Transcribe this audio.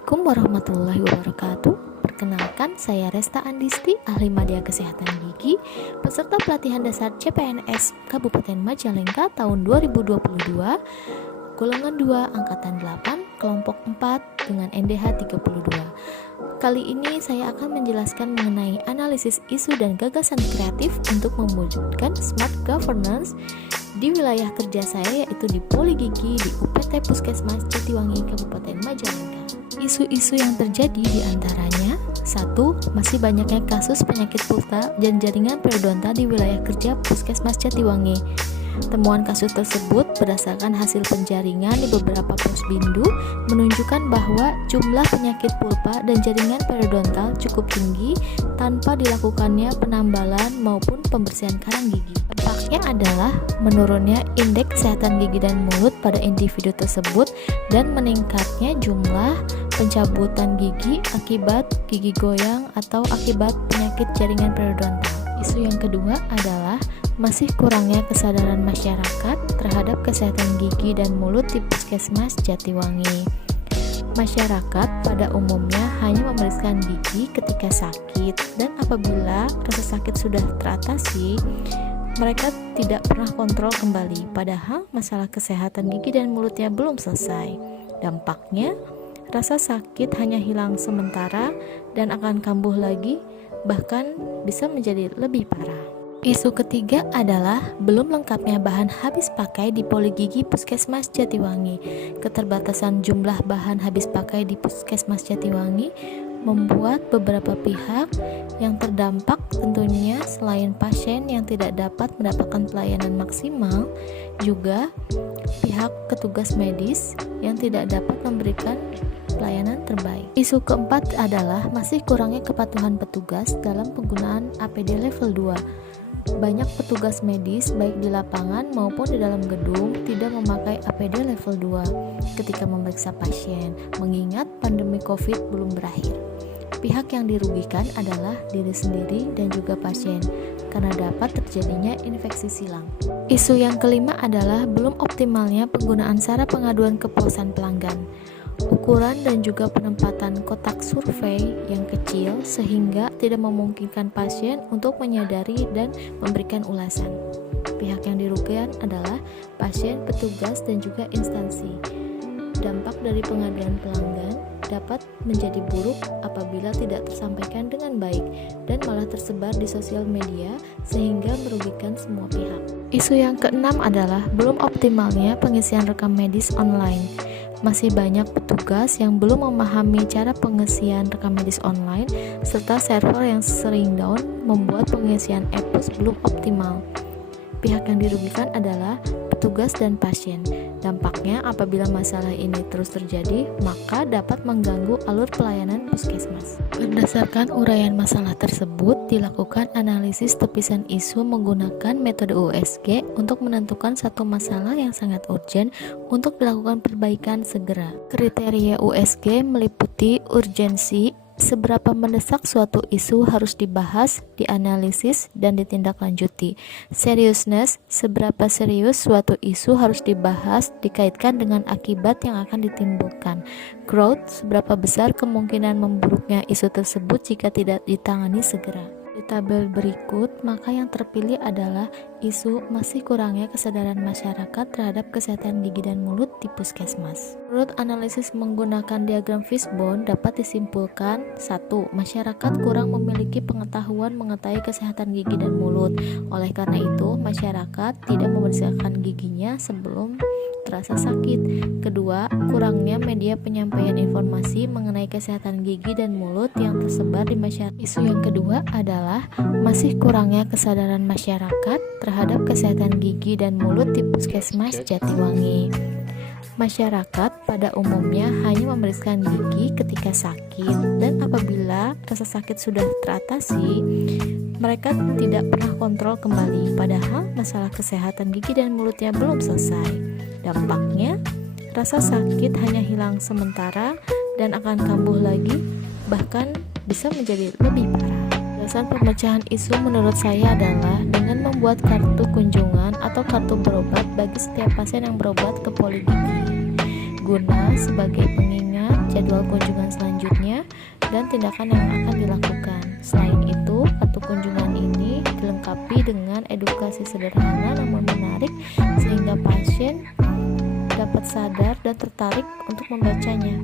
Assalamualaikum warahmatullahi wabarakatuh. Perkenalkan, saya Resta Andisti, ahli media kesehatan gigi, peserta pelatihan dasar CPNS Kabupaten Majalengka tahun 2022, golongan 2 angkatan 8, kelompok 4 dengan NDH 32. Kali ini saya akan menjelaskan mengenai analisis isu dan gagasan kreatif untuk mewujudkan smart governance di wilayah kerja saya, yaitu di Poli Gigi di UPT Puskesmas Jatiwangi Kabupaten Majalengka. Isu-isu yang terjadi diantaranya: 1. Masih banyaknya kasus penyakit pulsa dan jaringan periodontal di wilayah kerja Puskesmas Jatiwangi. Temuan kasus tersebut berdasarkan hasil penjaringan di beberapa posbindu menunjukkan bahwa jumlah penyakit pulpa dan jaringan periodontal cukup tinggi tanpa dilakukannya penambalan maupun pembersihan karang gigi. Dampaknya adalah menurunnya indeks kesehatan gigi dan mulut pada individu tersebut dan meningkatnya jumlah pencabutan gigi akibat gigi goyang atau akibat penyakit jaringan periodontal. Isu yang kedua adalah masih kurangnya kesadaran masyarakat terhadap kesehatan gigi dan mulut di Puskesmas Jatiwangi. Masyarakat pada umumnya hanya memeriksakan gigi ketika sakit, dan apabila rasa sakit sudah teratasi, mereka tidak pernah kontrol kembali, padahal masalah kesehatan gigi dan mulutnya belum selesai. Dampaknya, rasa sakit hanya hilang sementara dan akan kambuh lagi, bahkan bisa menjadi lebih parah. Isu ketiga adalah belum lengkapnya bahan habis pakai di Poli Gigi Puskesmas Jatiwangi. Keterbatasan jumlah bahan habis pakai di Puskesmas Jatiwangi membuat beberapa pihak yang terdampak, tentunya selain pasien yang tidak dapat mendapatkan pelayanan maksimal, juga pihak petugas medis yang tidak dapat memberikan pelayanan terbaik. Isu keempat adalah masih kurangnya kepatuhan petugas dalam penggunaan APD level 2. Banyak petugas medis baik di lapangan maupun di dalam gedung tidak memakai APD level 2 ketika memeriksa pasien, mengingat pandemi COVID belum berakhir. Pihak yang dirugikan adalah diri sendiri dan juga pasien karena dapat terjadinya infeksi silang. Isu yang kelima adalah belum optimalnya penggunaan sarana pengaduan kepuasan pelanggan. Ukuran dan juga penempatan kotak survei yang kecil sehingga tidak memungkinkan pasien untuk menyadari dan memberikan ulasan. Pihak yang dirugikan adalah pasien, petugas, dan juga instansi. Dampak dari pengaduan pelanggan dapat menjadi buruk apabila tidak tersampaikan dengan baik dan malah tersebar di sosial media sehingga merugikan semua pihak. Isu yang keenam adalah belum optimalnya pengisian rekam medis online. Masih banyak petugas yang belum memahami cara pengisian rekam medis online serta server yang sering down membuat pengisian e-pos belum optimal. Pihak yang dirugikan adalah petugas dan pasien. Dampaknya apabila masalah ini terus terjadi, maka dapat mengganggu alur pelayanan puskesmas. Berdasarkan uraian masalah tersebut, dilakukan analisis tepisan isu menggunakan metode USG untuk menentukan satu masalah yang sangat urgent untuk dilakukan perbaikan segera. Kriteria USG meliputi urgensi, seberapa mendesak suatu isu harus dibahas, dianalisis, dan ditindaklanjuti. Seriousness, seberapa serius suatu isu harus dibahas, dikaitkan dengan akibat yang akan ditimbulkan. Growth, seberapa besar kemungkinan memburuknya isu tersebut jika tidak ditangani segera. Di tabel berikut, maka yang terpilih adalah isu masih kurangnya kesadaran masyarakat terhadap kesehatan gigi dan mulut di puskesmas. Menurut analisis menggunakan diagram fishbone dapat disimpulkan: 1. Masyarakat kurang memiliki pengetahuan mengenai kesehatan gigi dan mulut. Oleh karena itu, masyarakat tidak memeriksakan giginya sebelum terasa sakit. Kedua, kurangnya media penyampaian informasi mengenai kesehatan gigi dan mulut yang tersebar di masyarakat. Isu yang kedua adalah masih kurangnya kesadaran masyarakat terhadap kesehatan gigi dan mulut di Puskesmas Jatiwangi. Masyarakat pada umumnya hanya memeriksakan gigi ketika sakit, dan apabila rasa sakit sudah teratasi, mereka tidak pernah kontrol kembali, padahal masalah kesehatan gigi dan mulutnya belum selesai. Dampaknya, rasa sakit hanya hilang sementara dan akan kambuh lagi, bahkan bisa menjadi lebih parah. Alasan pemecahan isu menurut saya adalah dengan membuat kartu kunjungan atau kartu berobat bagi setiap pasien yang berobat ke Poli Gigi, guna sebagai pengingat jadwal kunjungan selanjutnya, dan tindakan yang akan dilakukan. Selain itu, kartu kunjungan ini dilengkapi dengan edukasi sederhana namun menarik sehingga pasien dapat sadar dan tertarik untuk membacanya.